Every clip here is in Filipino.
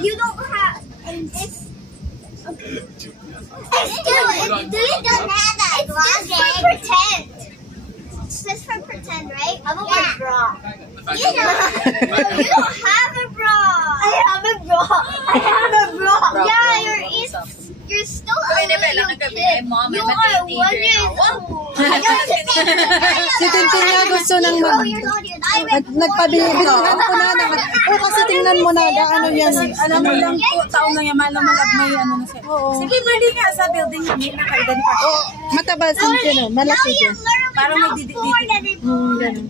You don't have. It's still. It's just for pretend. It's just for pretend, right? I'm a bra. You don't have a bra. I have a bra. Yeah, you're still a little kid. You are 1 year old. Si Tintin nga gusto nang nagpabilibigan ko na. Kasi tingnan mo na, ano yan. Alam mo lang po, taon lang yan, malumulab may ano na siya. Sige, mali nga sa building namin, nakaedad pa. Mataba siya, malaki siya. Parang magdidididid. Ganun.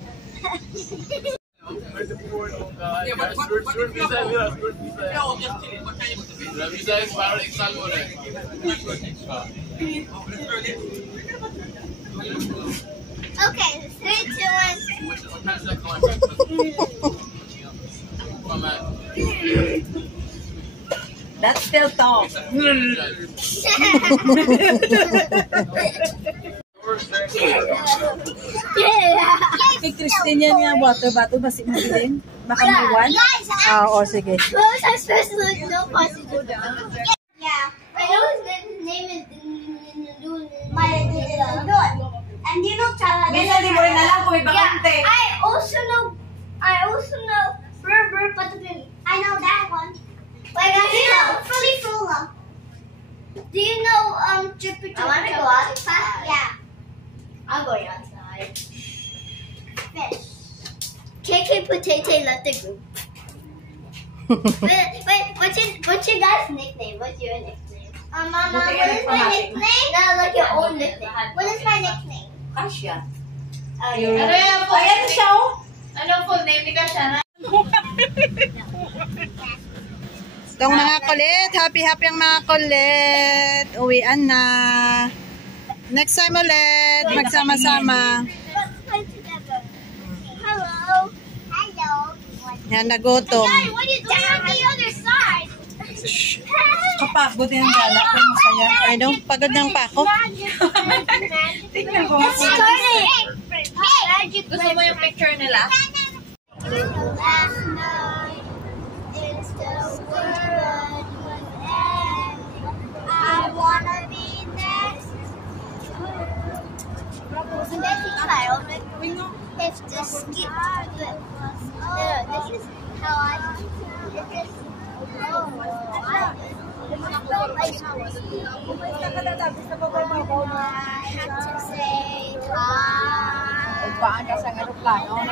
Okay, 3, 2, 1. That's still tall. Kay Christine yan nga, water bottle, basi mo din. Baka may one. Sige. Close our special, no possible. Yeah, I know his name is and you know Chala. Minsan di mo rin alam kung may bakante. I also know Berber Patapim. I know that one. Like I know Fully Fula. Do you know Chippy? I want to go outside. Yeah. I'm going outside. Fish. KK Potato left the group. wait, what's your guys' nickname? What's your nickname? Mama, what is my nickname? No, like your own nickname. What is my nickname? Kasya. Ayan siya, oh. Ano full name ni Kasya? Itong mga kulit, happy ang mga kulit. Uwian na. Next time ulit, magsama-sama. Hello. Yan, nagutom. Daddy, what are you doing on the other side? Kapagod yung gala, pero masaya. I know, pagod ng pa ako. Tingnan ko. Gusto mo yung picture nila? I wanna be next. If to skip this is how I have to say hi. Paan ka sa aeroplano?